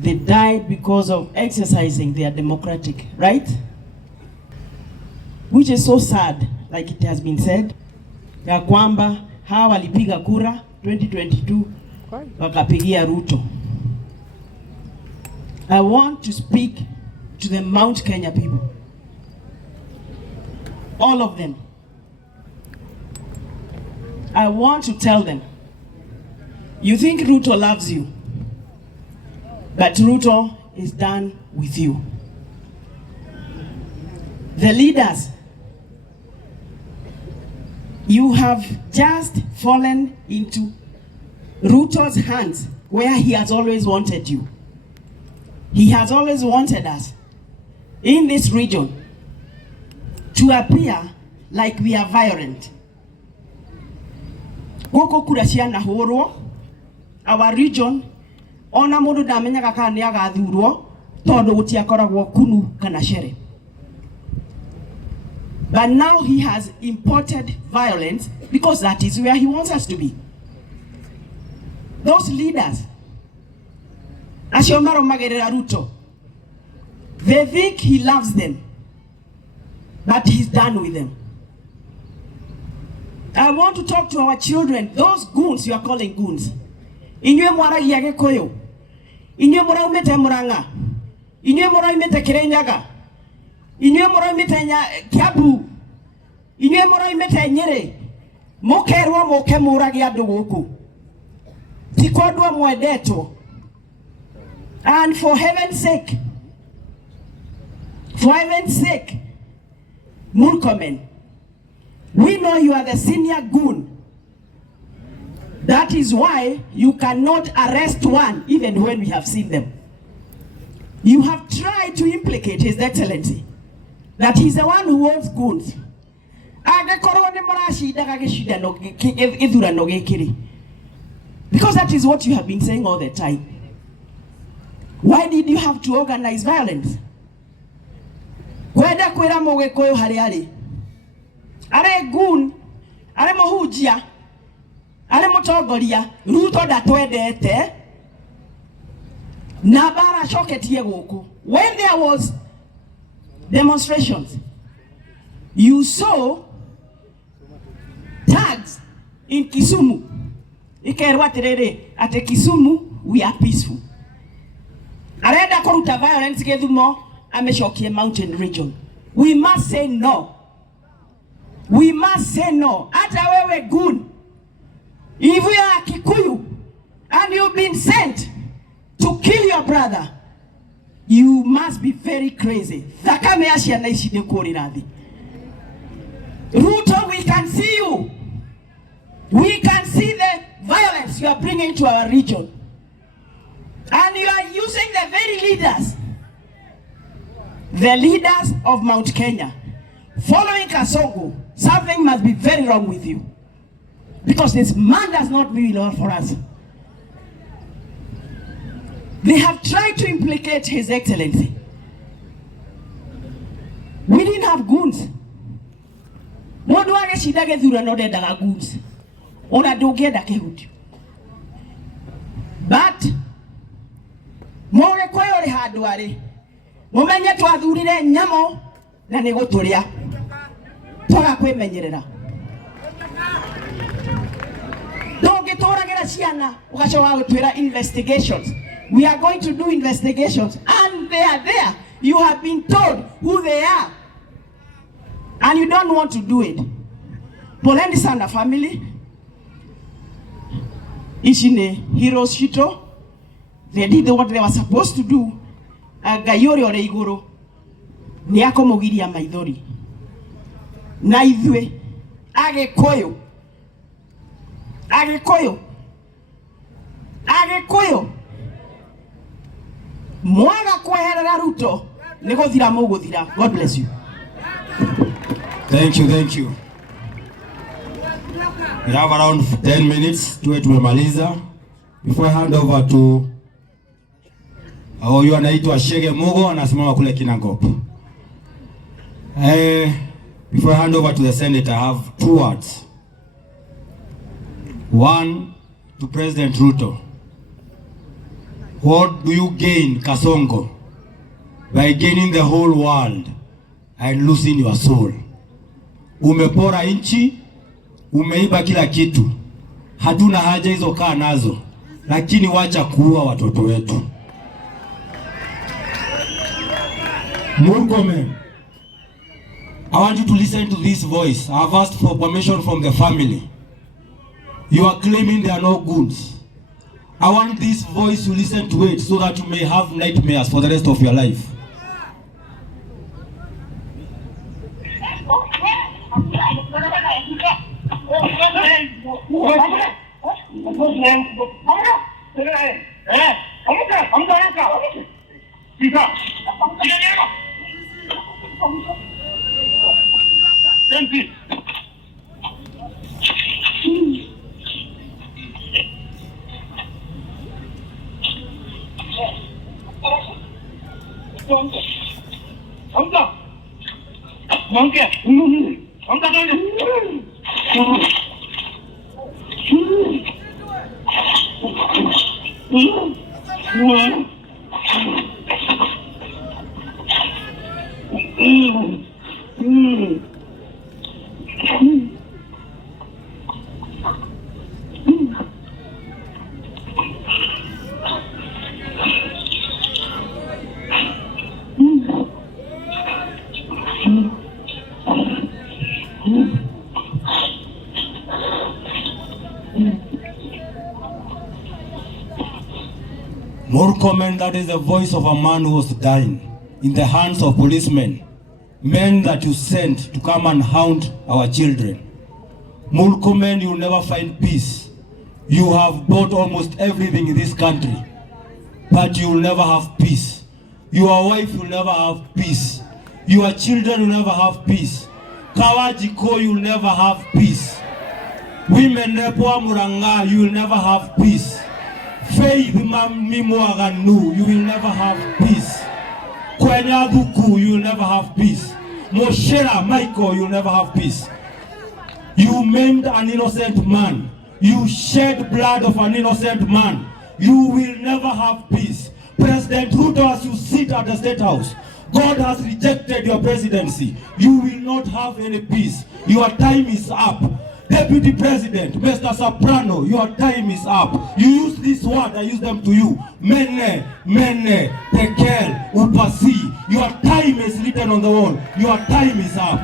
they died because of exercising their democratic right, which is so sad, like it has been said, ya kwamba hawa walipiga kura 2022 wakapigia Ruto. I want to speak to the Mount Kenya people, all of them. I want to tell them, you think Ruto loves you, but Ruto is done with you. The leaders, you have just fallen into Ruto's hands where he has always wanted you. He has always wanted us in this region to appear like we are violent. Goko kurashia na horo, our region, ona mundu ndamenyaga kana ni agathurwo tondu gutiakoragwo kunu kana shere. But now he has imported violence because that is where he wants us to be. Those leaders, Ashomaro Magerera Ruto, they think he loves them, but he's done with them. I want to talk to our children, those goons you are calling goons. Inye mwaragia Gikuyu, inye muraumete Murang'a, inye muraumete Kirinyaga, inye muraumete Kiambu, inye muraumete Nyeri, mukerwo muke muragia andu guku. Tikodwa mwedeto. And for heaven's sake, Murkomen, we know you are the senior goon. That is why you cannot arrest one even when we have seen them. You have tried to implicate His Excellency that he's the one who owns goons. Because that is what you have been saying all the time. Why did you have to organize violence? Weda kwera Mugikuyu hari ari. Are goon, are muhujia, are mutongoria, Ruto ndatwendete. Na bara shoketie guku. When there was demonstrations, you saw tags in Kisumu. Ikerwa terere at Kisumu we are peaceful. Arenda koruta violence Githumo ameshokie mountain region. We must say no. We must say no. Ata wewe goon, if we are Kikuyu and you've been sent to kill your brother, you must be very crazy. Thakame ashia naishide kuri radhi. Ruto, we can see you. We can see the violence you are bringing to our region. And you are using the leaders of Mount Kenya, following Kasongo. Something must be very wrong with you. Because this man does not mean all for us. They have tried to implicate His Excellency. We didn't have goons. Mundu wage shida gethura no ndendaga goons. Ona ndungenda kihuti. But Mugikuyu ri handu ari. Mumenye twathurire nyamo na ni guturia. Twaga kwimenyerera. Ndungituragira ciana ugacoka gutwira investigations. We are going to do investigations, and they are there. You have been told who they are, and you don't want to do it. Poleni sana family. Ishine heroes shito. They did what they were supposed to do. Gayori ore iguru ni akomugiria maithori. Na ithwe Agikuyu mwaga kweherera Ruto ni guthira muguthira. God bless you. Thank you. We have around 10 minutes tuwe tumemaliza. Before I hand over to huyu anaitwa Shege Mugo, anasimama kule Kinangop. Before I hand over to the Senate, I have 2 words. One to President Ruto. What do you gain, Kasongo, by gaining the whole world and losing your soul? Umepora inchi, umeiba kila kitu. Hatuna haja hizo, kaa nazo, lakini wacha kuua watoto wetu. Murkomen, I want you to listen to this voice. I have asked for permission from the family. You are claiming they are no goods. I want this voice to listen to it so that you may have nightmares for the rest of your life. Murkomen, that is the voice of a man who was dying in the hands of policemen, men that you sent to come and hound our children. Murkomen, you will never find peace. You have bought almost everything in this country, but you will never have peace. Your wife will never have peace. Your children will never have peace. Kawajiko, you will never have peace. Women Repwa Muranga, you will never have peace. Faith Mimwaganu, you will never have peace. Kwenyaduku, you will never have peace. Moshera Michael, you will never have peace. You maimed an innocent man. You shed blood of an innocent man. You will never have peace. President Ruto, as you sit at the State House, God has rejected your presidency. You will not have any peace. Your time is up. Deputy President, Mr. Soprano, your time is up. You use this word, I use them to you. Mene, tekel, upasi. Your time is written on the wall. Your time is up.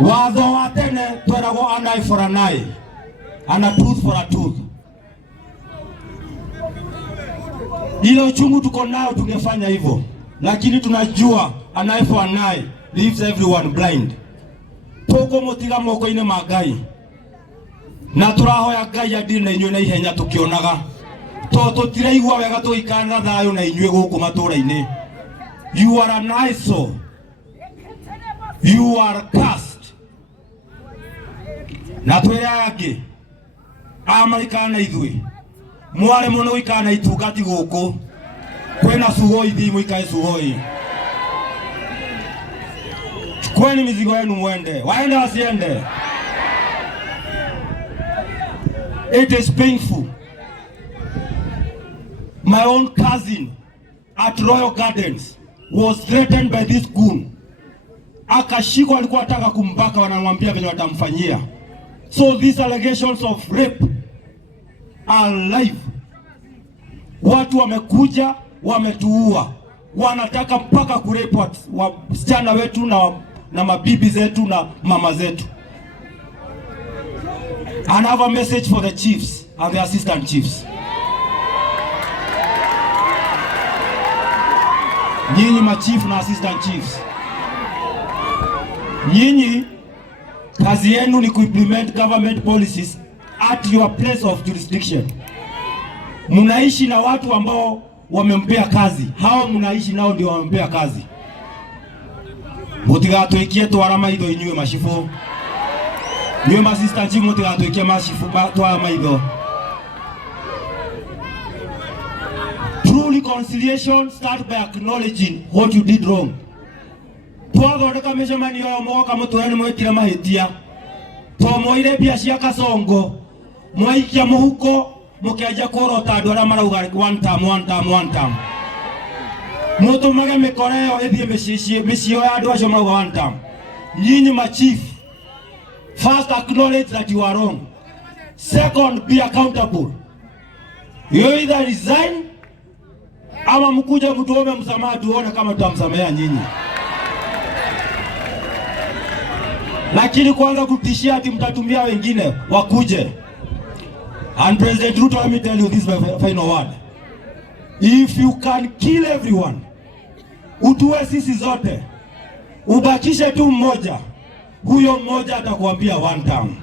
Watho watene, twerago an eye for an eye, and a tooth for a tooth. Ile uchungu tuko nao tungefanya hivyo. Lakini tunajua an eye for an eye leaves everyone blind. Toko motiga moko ine magai. Na turahoya Ngai adire na inywe na ihenya tukionaga. Toto tiraigua wega tuikana thayo na inywe guku matura-ini. You are an eyesore. You are cursed. Na twira angi amaikana ithui. Mware muno ikana itungati guku. Kwena sugoi thimu ikae sugoi. Chukweni mizigo yenu mwende. Waende wasiende. It is painful. My own cousin at Royal Gardens was threatened by this goon. Akashikwa, alikuwa ataka kumbaka, wanamwambia venye watamfanyia. So these allegations of rape are live. Watu wamekuja, wametuua, wanataka mpaka kurepu wasichana wetu na mabibi zetu na mama zetu. I have a message for the chiefs and the assistant chiefs. Nyinyi machief na assistant chiefs, nyinyi kazi yenu ni kuimplement government policies at your place of jurisdiction. Munaishi na watu ambao wamempea kazi. Hao mnaishi nao ndio wamempea kazi. Mutigatuikie twara maitho inywe mashifu. Nywe assistant chief mutigatuikie mashifu twara maitho. True reconciliation starts by acknowledging what you did wrong. Twathondeka mĩcemanio ya mwoka mũtũrani mwĩkire mahĩtia. Tomoire bia cia Kasongo mwaikia muhuko mukiaja korota andu aria marauga one time mutumage mikoreo ithie micio ya andu acio marauga one time. Nyinyi ma chief, first acknowledge that you are wrong. Second, be accountable. You either resign ama mkuja mtuombe msamaha tuone kama tutamsamea nyinyi. Lakini kwanza kutishia ati mtatumia wengine wakuje. And President Ruto, let me tell you this final word. If you can kill everyone, utuwe sisi zote, ubakishe tu mmoja, huyo mmoja atakuambia one time.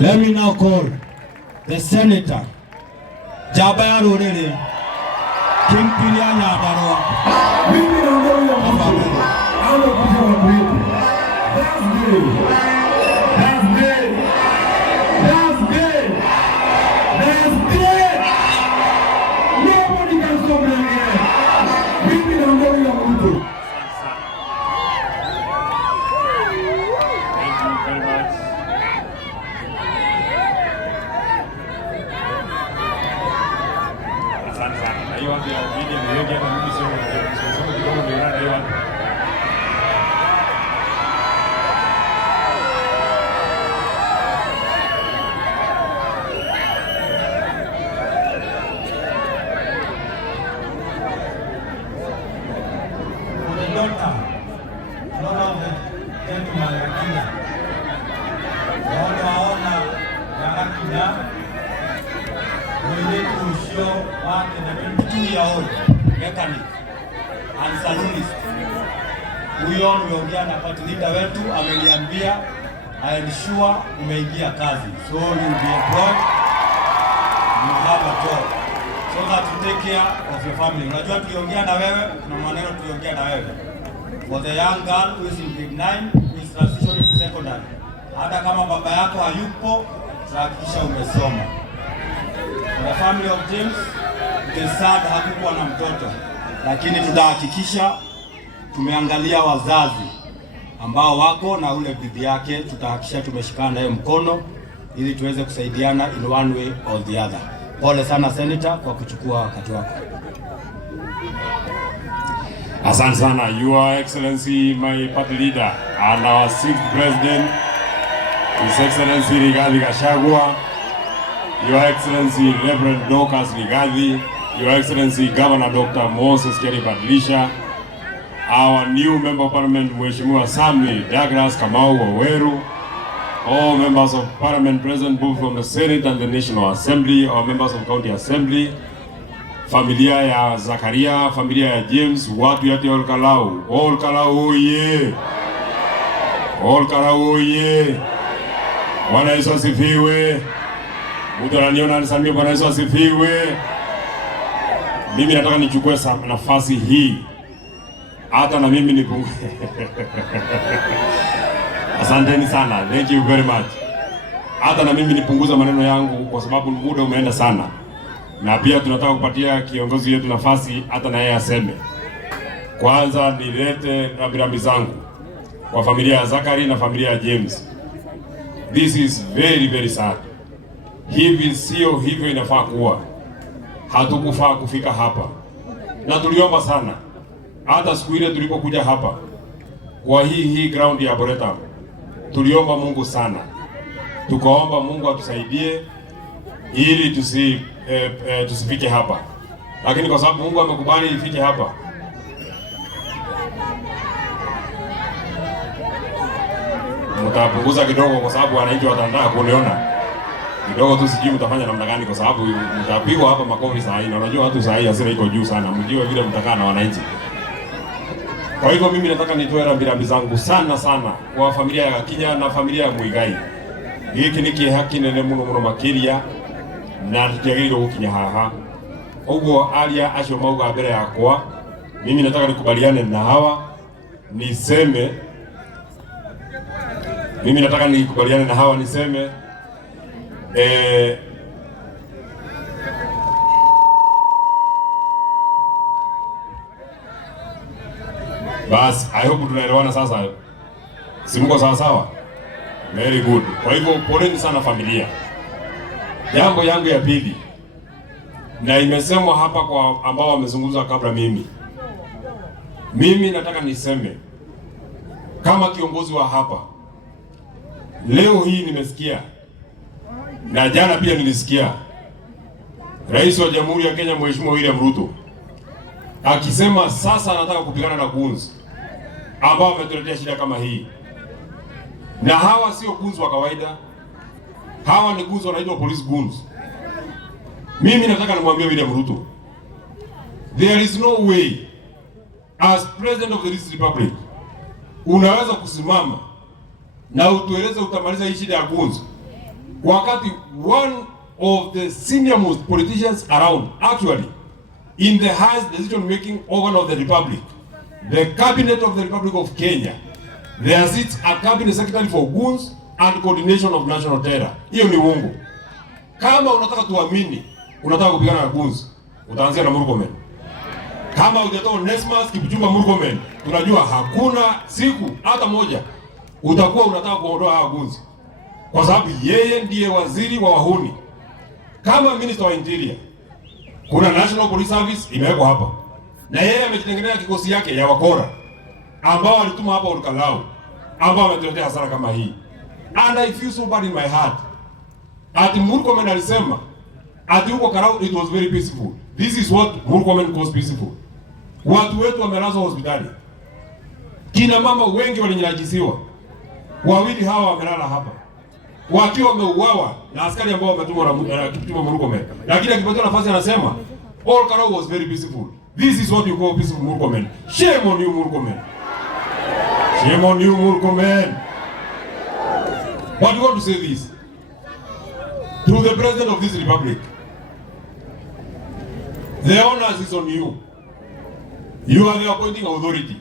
Let me now call the senator, Jabaya Rurere, Kingpin ya Nyandarua. Mimi na moyo wa mfalme, ana kuja wa kwetu. That's good. Nobody can stop me again. Mimi na moyo wa mtu. Thank you very much. Asante sana. Na hiyo ndio video niliyogia na mimi sio kidogo ndio na hiyo. Huyo nimeongea na party leader wetu, ameniambia I am sure umeingia kazi, so you will be employed, you have a job, so that you take care of your family. Unajua tuliongea na wewe, kuna maneno tuliongea na wewe for the young girl who is in grade 9 who is transitioning to secondary. Hata kama baba yako hayupo, hakikisha umesoma. For the family of James, it is sad hakukuwa na mtoto, lakini tutahakikisha tumeangalia wazazi ambao wako na ule bibi yake, tutahakikisha tumeshikana naye mkono ili tuweze kusaidiana in one way or the other. Pole sana Senator kwa kuchukua wakati wako. Asante sana, Your Excellency, my party leader and our 6th President, His Excellency Rigathi Gachagua, Your Excellency Reverend Dorcas Rigathi, Your Excellency Governor Dr. Moses Keri Badilisha, our new Member of Parliament Mheshimiwa Sami Douglas Kamau Waweru, all members of Parliament present both from the Senate and the National Assembly, our members of County Assembly, familia ya Zakaria, familia ya James, watu yote Olkalau, Olkalau oye! Olkalau oye! Bwana Yesu asifiwe! Mtu ananiona anisalimie, Bwana Yesu asifiwe! Mimi nataka nichukue nafasi hii hata na mimi nipungue. Asanteni sana. Thank you very much. Hata na mimi nipunguza maneno yangu kwa sababu muda umeenda sana. Na pia tunataka kupatia kiongozi wetu nafasi hata na yeye aseme. Kwanza nilete rambirambi zangu kwa familia ya Zakari na familia ya James. This is very very sad. Hivi sio hivyo inafaa kuwa. Hatukufaa kufika hapa. Na tuliomba sana. Hata siku ile tulipokuja hapa kwa hii ground ya Arboretum, tuliomba Mungu sana, tukaomba Mungu atusaidie ili tusifike hapa, lakini kwa sababu Mungu amekubali ifike hapa, mtapunguza kidogo kwa sababu wananchi wataandaa kuniona kidogo tu, sijui mtafanya namna gani kwa sababu mtapigwa hapa makofi saa hii, na unajua watu saa hii hasira iko juu sana, mjue vile mtakaa na wananchi. Kwa hivyo mimi nataka nitoe rambirambi zangu sana sana kwa familia ya Kinya na familia ya Muigai. Hiki ni kihaki nene muno makiria na tutiagirwo gukinya haha. Uguo aria acio mauga mbere yakwa, mimi nataka nikubaliane na hawa niseme, bas, I hope tunaelewana sasa. Si mko sawa sawa? Very good. Kwa hivyo poleni sana familia. Jambo yangu ya pili, na imesemwa hapa kwa ambao wamezungumza kabla mimi nataka niseme kama kiongozi wa hapa, leo hii nimesikia na jana pia nilisikia Rais wa Jamhuri ya Kenya Mheshimiwa William Ruto akisema sasa anataka kupigana na goons ambao wametuletea shida kama hii. Na hawa sio goons wa kawaida. Hawa ni goons wanaitwa police goons. Mimi nataka nimwambie William Ruto, there is no way as president of this republic unaweza kusimama na utueleze utamaliza hii shida ya goons wakati one of the senior most politicians around, actually in the highest decision making organ of the republic, the cabinet of the Republic of Kenya, there sits a cabinet secretary for goons and coordination of national terror. Hiyo ni uongo. Kama unataka tuamini unataka kupigana na goons, utaanzia na Murkomen. Kama hujatoa Onesmus Kipchumba Murkomen, tunajua hakuna siku hata moja utakuwa unataka kuondoa hawa goons, kwa sababu yeye ndiye waziri wa wahuni. Kama minister wa interior, kuna National Police Service imewekwa hapa, na yeye amejitengeneza kikosi yake ya wakora ambao alituma hapa Olkalau, ambao wametuletea hasara kama hii. And I feel so bad in my heart. Ati Murkomen alisema ati huko Karau it was very peaceful. This is what Murkomen calls peaceful. Watu wetu wamelazwa hospitali, kina mama wengi walinyanyasiwa, wawili hawa wamelala hapa wakiwa wameuawa na askari ambao wametumwa na Kipchumba Murkomen. Lakini akipata nafasi anasema all Karau was very peaceful. This is what you call peaceful, Murkomen. Shame on you, Murkomen. Shame on you, Murkomen. But we want to say this to the president of this republic. The onus is on you. You are the appointing authority.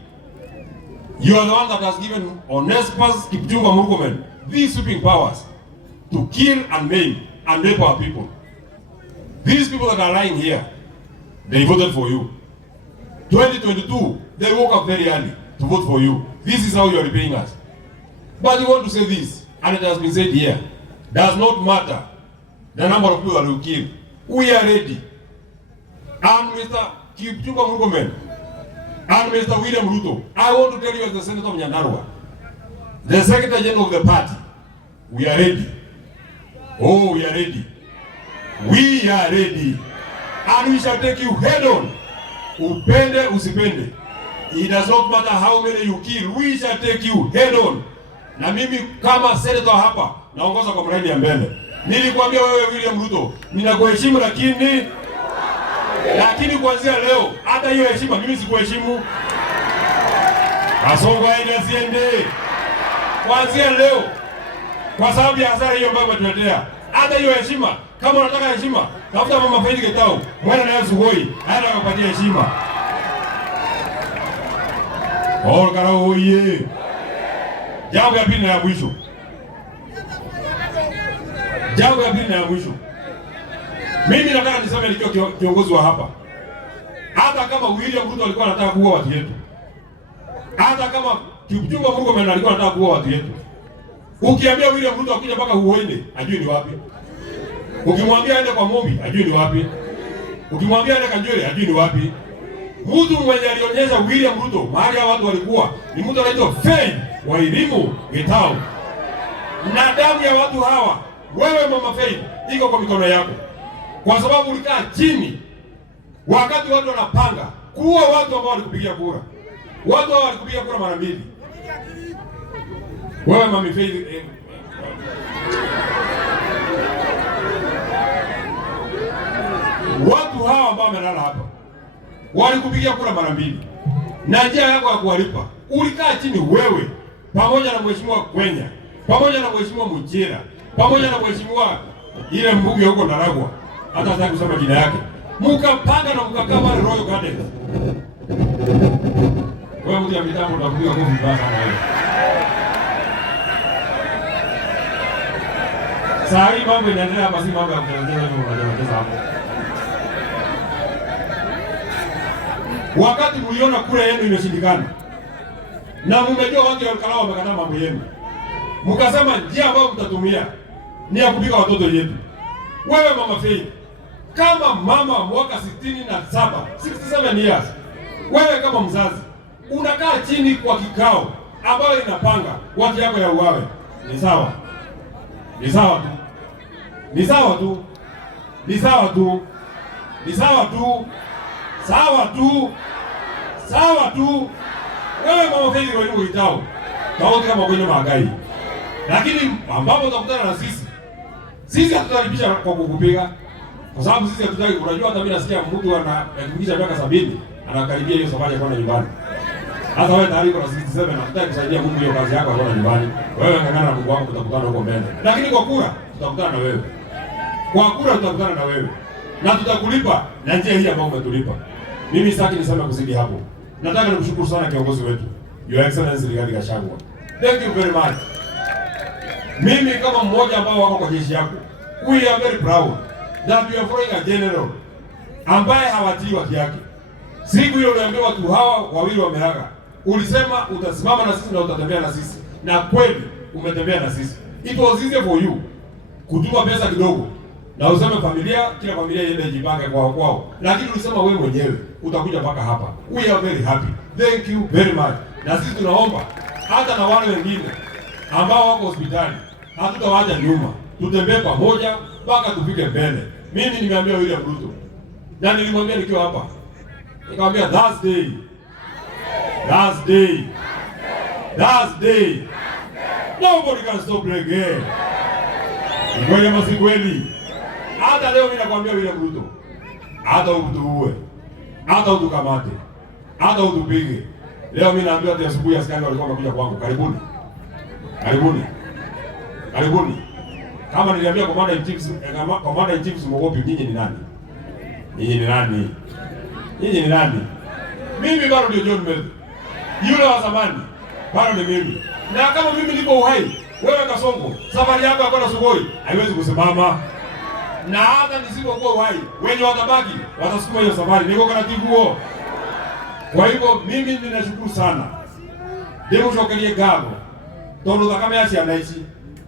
You are the one that has given Onesmus Kipchumba Murkomen these sweeping powers to kill and maim and rape our people. These people that are lying here, they voted for you. 2022, they woke up very early to vote for you. This is how you are repaying us. But we want to say this, and it has been said here, does not matter the number of people that we kill. We are ready. And Mr. Kipchumba Murkomen and Mr. William Ruto, I want to tell you as the Senator of Nyandarua, the Secretary General of the party, we are ready. Oh, we are ready. We are ready. And we shall take you head on. Upende, usipende. It does not matter how many you kill. We shall take you head on. Na mimi kama senator hapa, naongoza kwa mraidi ya mbele. Nilikwambia wewe William Ruto, ninakuheshimu lakini kuanzia leo, hata hiyo heshima mimi sikuheshimu. Kasongo aende asiende. Kuanzia leo, kwa sababu ya hasara hiyo ambayo umetuletea, hata hiyo heshima, kama unataka heshima, tafuta Mama Faith Getau, mwana naye Sugoi, hata akapatia heshima. All Karau oye. Jambo ya pili na ya mwisho. Jambo ya pili na ya mwisho. Mimi nataka niseme nikiwa kiongozi wa hapa. Hata kama William Ruto alikuwa anataka kuua watu wetu, hata kama Kipchumba Murkomen alikuwa anataka kuua watu wetu, ukiambia William Ruto akija mpaka uende, ajui ni wapi. Ukimwambia aende kwa Mombi, ajui ni wapi. Ukimwambia aende Kanjole, ajui ni wapi. Mtu mwenye alionyesha William Ruto mahali ya watu walikuwa ni mtu anaitwa Faith wa elimu Getau. Na damu ya watu hawa, wewe Mama Faith, iko kwa mikono yako. Kwa sababu ulikaa chini wakati watu wanapanga kuua watu ambao walikupigia kura. Watu hao walikupigia kura mara mbili. Wewe Mama Faith, watu hawa ambao wamelala hapa walikupigia kura mara mbili. Na njia yako ya kuwalipa, ulikaa chini wewe pamoja na Mheshimiwa Kwenya, pamoja na Mheshimiwa Mujira, pamoja na Mheshimiwa ile mbunge huko Ndaragwa, hata sitaki kusema jina yake, mkapanga na mkakaa pale Royal Garden. Wewe mtu ya mitambo utakupiga kofi mbaya sana wewe. Sasa hii mambo inaendelea basi, mambo ya kutengeneza hapo. Wakati mliona kura yenu imeshindikana na mmejua watu wa Olkalau wamekataa mambo yenu, mkasema njia ambayo mtatumia ni ya kupika watoto yetu. Wewe Mama Faith, kama mama mwaka 67 years, wewe kama mzazi unakaa chini kwa kikao ambayo inapanga watu yako ya uwawe, ni sawa? Ni sawa tu, ni sawa tu, ni sawa tu, ni sawa tu, sawa tu, sawa tu. Wewe Mama Faith kwa hiyo itao tauti kama kwenye magai, lakini ambapo utakutana na sisi hatutalipisha kwa kukupiga, kwa sababu sisi hatutaki. Unajua, hata mimi nasikia mtu anafikisha miaka 70 anakaribia hiyo safari ya kwenda nyumbani. Sasa wewe tayari uko na 67 na unataka kusaidia Mungu hiyo kazi yako ya kwenda nyumbani. Wewe ngangana na Mungu wako, tutakutana huko mbele. Lakini kwa kura tutakutana na wewe. Kwa kura tutakutana na wewe. Na tutakulipa na njia hii ambayo umetulipa. Mimi sitaki niseme kuzidi hapo. Nataka nimshukuru sana kiongozi wetu, Your Excellency Rigathi Gachagua. Thank you very much. Mimi kama mmoja ambao wako kwa jeshi yako, we are very proud that we are following a general ambaye hawatii watu yake. Siku hiyo uliambiwa watu hawa wawili wameaga, ulisema utasimama na sisi na utatembea na sisi, na kweli umetembea na sisi. It was easy for you kutuma pesa kidogo na useme familia, kila familia iende jipange kwao, lakini ulisema wewe mwenyewe utakuja mpaka hapa. We are very happy. Thank you very much. Na sisi tunaomba hata na wale wengine ambao wako hospitali hatutawaacha nyuma, tutembee pamoja mpaka tufike mbele. Mimi nimeambia William Ruto na nilimwambia nikiwa hapa, nikamwambia Thursday, nobody can stop again. Kweli ama si kweli? Hata leo mimi nakwambia William Ruto, hata utuue, hata utukamate, hata utupige, leo mimi naambia ati asubuhi askari walikuwa wamekuja kwangu, karibuni. Kama niliambia commander in chief mwogopi, nyinyi ni nani? Nyinyi ni nani? Mimi bado ndio John Mbadi. Yule wa zamani bado ni mimi. Na kama mimi niko uhai, wewe Kasongo, safari yako ya kwenda Sugoi haiwezi kusimama. Na hata nisipokuwa uhai, wenye watabaki watasukuma hiyo safari. Niko taratibu huo. Kwa hivyo mimi ninashukuru sana. Demo shokelie gabo. Tondo thakame ya ciana ici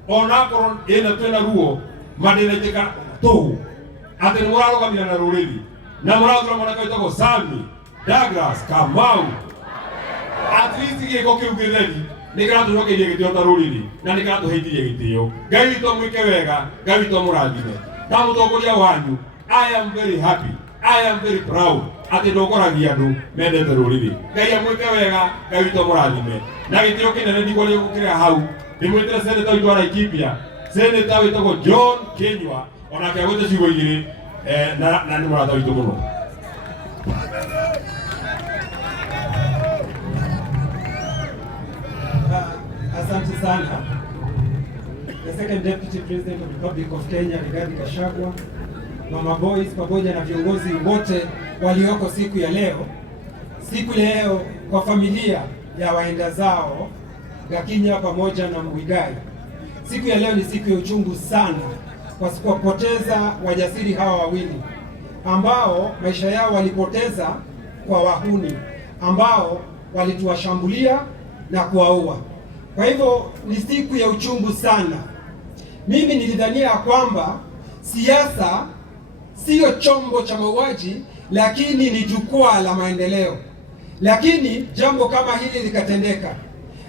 onakorwo ina twina ruo madinaitika tuhu ati ni murarugamira na ruriri na murathura mwanake witagwo Sami Douglas Kamau. At least giko kiu githeri nikiratũcokerie gĩtĩo ta rũrĩrĩ na nĩkĩratũheithirie gĩtĩo. Ngai witũ mwĩke wega, Ngai witũ mũrathime. Ta mũtongoria wanyu, I am very happy, I am very proud atĩ ndokoragia andũ mendete rũrĩrĩ. Ngai amwĩke wega, Ngai witũ mũrathime. Na gĩtĩo kĩnene nĩguo gĩgũkĩrĩa hau ndĩmwĩtĩre seneta witũ wa Laikipia, seneta wĩtagwo John Kĩnyua, onake agwĩte ciugo igĩrĩ na nĩ mũrata witũ mũno. Asante sana. The second deputy president of the Republic of Kenya, Rigathi Gachagua, Mama Boys pamoja na viongozi wote walioko siku ya leo. Siku leo kwa familia ya waenda zao Gakinya pamoja na Muigai. Siku ya leo ni siku ya uchungu sana kwa kupoteza wajasiri hawa wawili ambao maisha yao walipoteza kwa wahuni ambao walituwashambulia na kuwaua. Kwa hivyo ni siku ya uchungu sana. Mimi nilidhania kwamba siasa sio chombo cha mauaji, lakini ni jukwaa la maendeleo. Lakini jambo kama hili likatendeka.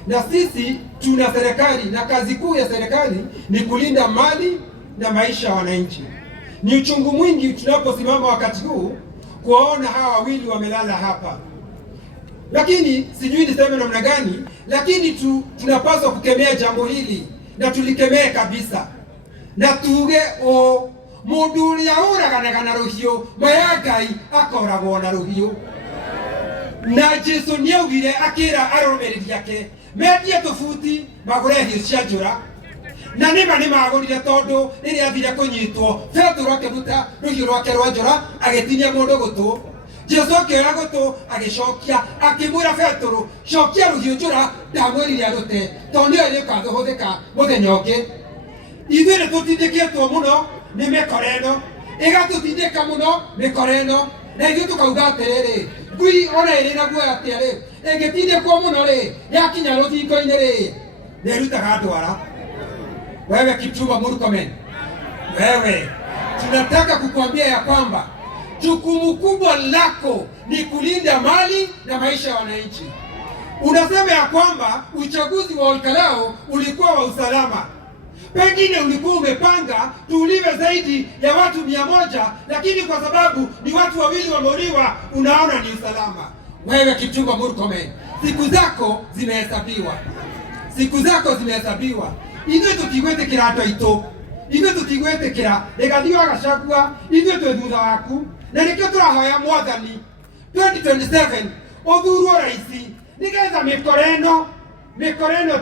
Na sisi tuna serikali na kazi kuu ya serikali ni kulinda mali na maisha ya wananchi. Ni uchungu mwingi tunaposimama wakati huu kuwaona hawa wawili wamelala hapa. Lakini sijui niseme namna gani, lakini tunapaswa kukemea jambo hili na tulikemee kabisa. Na tuge o mundu uria uraganaga na ruhiu maya Ngai akoragwo na ruhiu. Na Jesu niaugire akira arũmĩrĩri ake mendie tũbuti magũre hiũ cia njũra. Na nĩma nĩmagũrire tondũ rĩrĩa athire kũnyitwo Petro akĩruta rũhiũ rwake rwa njũra agĩtinia mũndũ gũtũ. Jesu akĩoya gũtũ agĩcokia akĩmwĩra Petro, cokia rũhiũ njũra ndamwĩrire arute tondũ nĩyo ĩrĩkathũhũthĩka mũthenya ũngĩ. Ithuĩ nĩtũtindĩkĩtwo mũno nĩ mĩkora ĩno, ĩgatũtindĩka mũno mĩkora ĩno, na ithuĩ tũkauga atĩrĩrĩ, ngui ona ĩrĩ na guoya atĩa rĩ, ĩngĩtindĩkwo mũno rĩ, yakinya rũthingo-inĩ rĩ, nĩĩrutaga ndwara. Wewe Kipchumba Murkomen, wewe tunataka kukuambia ya kwamba jukumu kubwa lako ni kulinda mali na maisha ya wananchi. Unasema ya kwamba uchaguzi wa Olkalau ulikuwa wa usalama. Pengine ulikuwa umepanga tuuliwe zaidi ya watu 100, lakini kwa sababu ni watu wawili wameuliwa, unaona ni usalama. Wewe Kipchumba Murkomen, siku zako zimehesabiwa. Siku zako zimehesabiwa. Ithuĩ tũtigwĩtĩkĩra andũ aitũ, ithuĩ tũtigwĩtĩkĩra Rigathĩ wa Gachagua, ithuĩ twĩ thutha waku, na nĩkĩo tũrahoya Mwathani 2027 ũthurwo raisi, nĩgetha mĩkora ĩno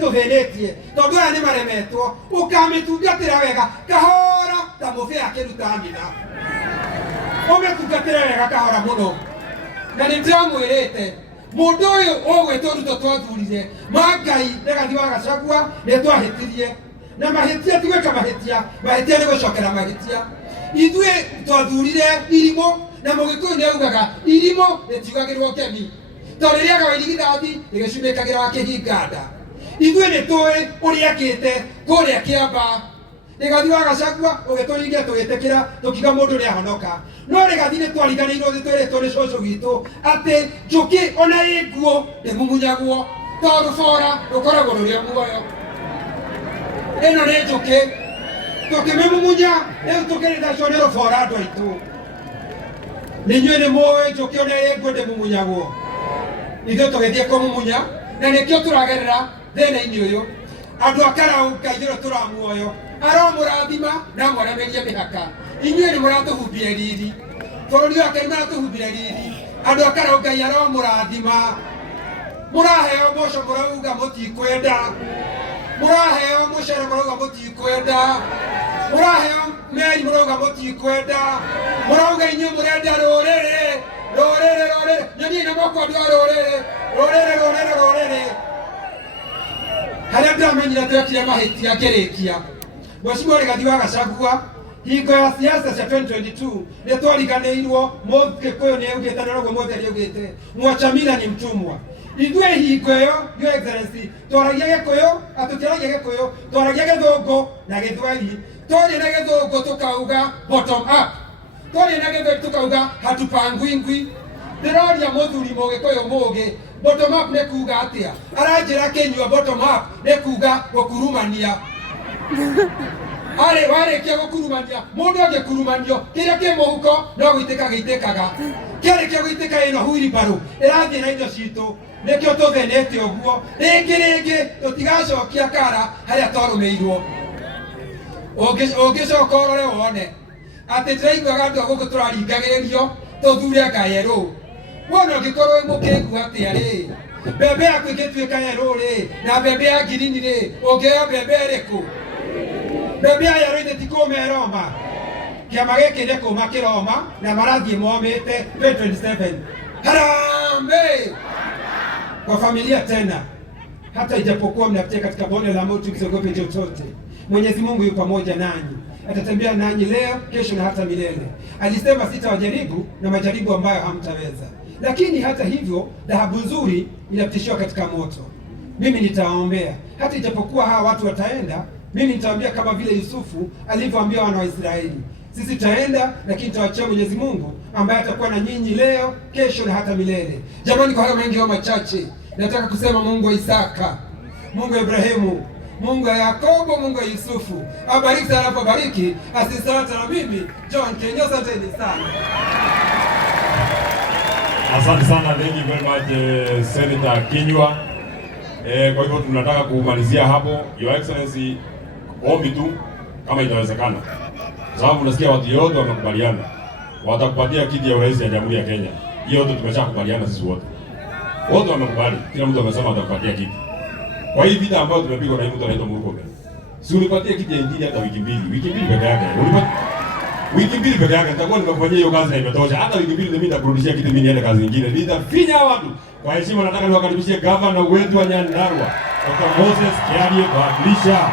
tũthĩrĩtie, tondũ aya nĩ maremetwo, ũkamĩtungatĩra wega kahora ta mũbĩa akĩruta nyina, ũmĩtungatĩre wega kahora mũno. Na nĩndĩramwĩrĩte mũndũ ũyũ ũgwĩtwo Ruto twathurire, Ngai Rigathĩ wa Gachagua nĩtwahĩtirie, na mahĩtia tigwĩka mahĩtia nĩ gũcokera mahĩtia. Ithuĩ twathurire Irimũ, na Mũgĩkũyũ nĩaugaga Irimũ rĩtiugagĩrwo Ngemi, tondũ rĩrĩa gawa irigithathi rĩgĩcumĩkagĩra Kĩhinga nda. Ithuĩ nĩtũĩ ũrĩa akĩte kũrĩa Kĩamba. Rigathĩ wa Gachagua ũgĩtũringia tũgĩtĩkĩra tũkiuga mũndũ nĩahonoka, no Rigathĩ nĩtwariganĩirwo twĩrĩtwo nĩ cũcũ witũ atĩ njũkĩ ona ĩ nguo ndĩmumunyagwo, tondũ rũbora rũkoragwo rũrĩ muoyo. Ĩno nĩ njũkĩ, tũkĩmĩmumunya rĩu tũkĩrĩthacwo nĩ rũbora andũ aitũ. Nĩnyuĩ nĩmũĩ njũkĩ ona ĩ nguo ndĩmumunyagwo. Ithuĩ tũgĩthiĩ kũmumunya, na nĩkĩo tũragerera thĩna-inĩ ũyũ. Andũ a Karaũ Ngai nĩwe tũramuoyo, aromũrathima na mwaremeria mĩhaka. Inyuĩ nĩ mũratũhumbire riri, bũrũri wake nĩ mũratũhumbire riri. Andũ a Karaũ Ngai aromũrathima. Mũraheo mboco mũrauga mũtikwenda, mũraheo mũcere mũrauga mũtikwenda, mũraheo meri mũrauga mũtikwenda, mũrauga inyuĩ mũrenda rũrĩrĩ. Nyonie na moko andũ a rũrĩrĩ. Harĩa ndĩramenyire twekire mahĩtia ngĩrĩkia. Mheshimiwa Rigathĩ wa Gachagua, hingo ya siasa cia 2022 nĩtwariganĩirwo. Mũgĩkũyũ nĩaugĩte na noguo Mũtheri augĩte Mwachamila ni mtumwa. Ithuĩ hingo ĩyo, Your Excellency, twaragia Gĩkũyũ, atũtiaragia Gĩkũyũ, twaragia Gĩthũngũ na Gĩthweri. Twaria na Gĩthũngũ tũkauga bottom up, twaria na Gĩthweri tũkauga hatupangwi ngwi. Ndĩroria mũthuri Mũgĩkũyũ mũgĩ, bottom up nĩ kuga atĩa? Aranjĩra Kĩnyua bottom up nĩ kuga gũkurumania. Warĩkia gũkurumania, mũndũ angĩkurumanio, kĩrĩa kĩ mũhuko no gũitĩka gĩitĩkaga. Kĩarĩkia gũitĩka ĩno huiribaro ĩrathiĩ na indo citũ, nĩkĩo tũthenete ũguo. Rĩngĩ tũtigacokia kara harĩa twarũmĩirwo. Ũngĩcoka ũrore wone atĩ tũraiguaga andũ a gũkũ tũraringagĩrĩrio tũthure ngayerũ. Wona ũngĩkorwo mũkĩngu atĩa rĩ, mbembe yaku ĩngĩtuĩka yerũ rĩ, na mbembe ya ngirini rĩ, ũngĩoya mbembe ĩrĩkũ? Mbembe ya yerũ ithĩ ti kũũma ĩroma? Kĩama gĩkĩ nĩ kũũma kĩroma, na marathiĩ momĩte 2027. Harambee kwa familia tena. Hata ijapokuwa mnapitia katika bonde la mauti, msiogope chochote. Mwenyezi Mungu yupo pamoja nanyi, atatembea nanyi leo, kesho na hata milele. Alisema sitawajaribu na majaribu ambayo hamtaweza. Lakini hata hivyo, dhahabu nzuri inapitishiwa katika moto. Mimi nitawaombea, hata ijapokuwa hawa watu wataenda, mimi nitawaambia kama vile Yusufu alivyoambia wana wa Israeli. Sisi taenda, lakini tutawaachia Mwenyezi Mungu ambaye atakuwa na nyinyi leo, kesho na hata milele. Jamani, kwa hayo mengi machache, nataka kusema Mungu wa Isaka, Mungu wa Ibrahimu, Mungu wa Yakobo, Mungu wa Yusufu abariki sana, anapobariki asisahau na mimi John Kenyo. Asanteni sana. Asante sana, thank you very much Senator Kinyua. Kwa hivyo tunataka kumalizia hapo. Your Excellency, ombi tu kama itawezekana, sababu unasikia watu wote wamekubaliana watakupatia kiti ya urais ya Jamhuri ya Kenya. Hiyo yote tumeshakubaliana sisi wote wamekubali, kila mtu amesema atakupatia kiti. Kwa hii vita ambayo tumepigwa na mtu anaitwa Murkomen, si unipatie kiti ya injili hata wiki mbili peke yake. Wiki mbili peke yake nitakuwa nimekufanyia hiyo kazi na imetosha. Hata wiki mbili mimi nitakurudishia kiti, mimi niende kazi nyingine. Nitafinya watu. Kwa heshima nataka niwakaribishie gavana wetu wa Nyandarua, Dr. Moses Kiarie kuwakilisha.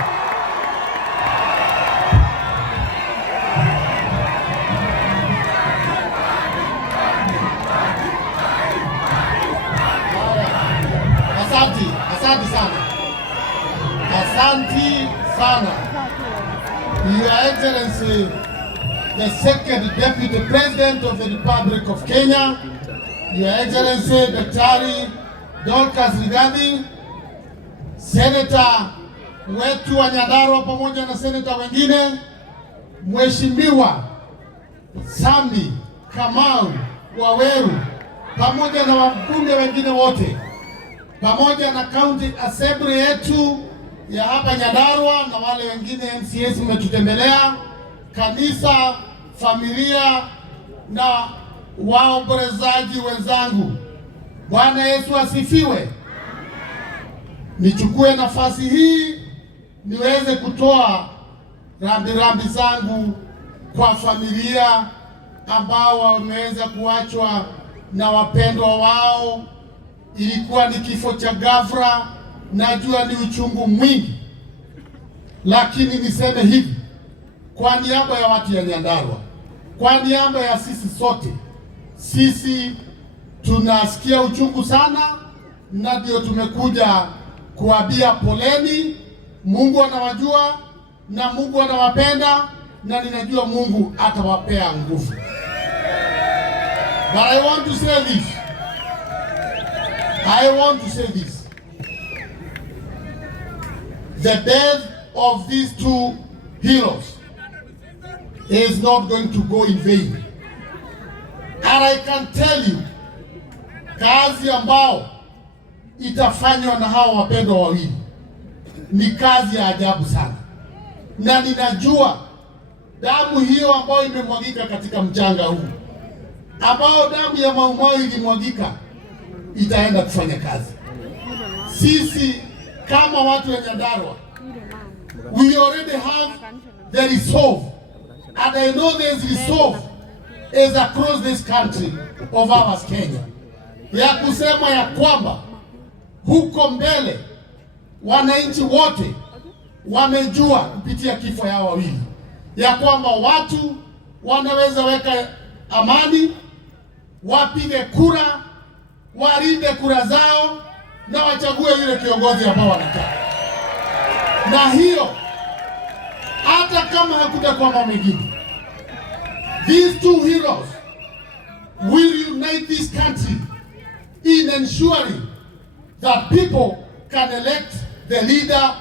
Asante sana. Excellency, the Second Deputy President of the Republic of Kenya, Your Excellency Daktari Dorcas Rigathi, Senator wetu wa Nyandarua pamoja na senator wengine, Mheshimiwa Sami Kamau Waweru pamoja na wabunge wengine wote, pamoja na county assembly yetu ya hapa Nyandarua na wale wengine MCAs mmetutembelea, kanisa, familia na waombolezaji wenzangu. Bwana Yesu asifiwe. Nichukue nafasi hii niweze kutoa rambirambi zangu kwa familia ambao wameweza kuachwa na wapendwa wao. Ilikuwa ni kifo cha ghafla, najua ni uchungu mwingi, lakini niseme hivi kwa niaba ya watu ya Nyandarua, kwa niaba ya sisi sote, sisi tunasikia uchungu sana, na ndio tumekuja kuambia poleni. Mungu anawajua na Mungu anawapenda, na ninajua Mungu atawapea nguvu. But I want to say this. The death of these two heroes is not going to go in vain. And I can tell you, kazi ambao itafanywa na hawa wapendwa wawili ni kazi ya ajabu sana, na ninajua damu hiyo ambayo imemwagika katika mchanga huu, ambao damu ya Mau Mau ilimwagika, itaenda kufanya kazi. Sisi kama watu wa Nyandarua, we already have the resolve, and I know this resolve is across this country of ours Kenya, ya kusema ya kwamba huko mbele wananchi wote wamejua kupitia kifo yao wawili ya kwamba watu wanaweza weka amani, wapige kura, walinde kura zao na wachague yule kiongozi ambao wanataka. Na hiyo hata kama hakutakuwa mambo mengine, these two heroes will unite this country in ensuring that people can elect the leader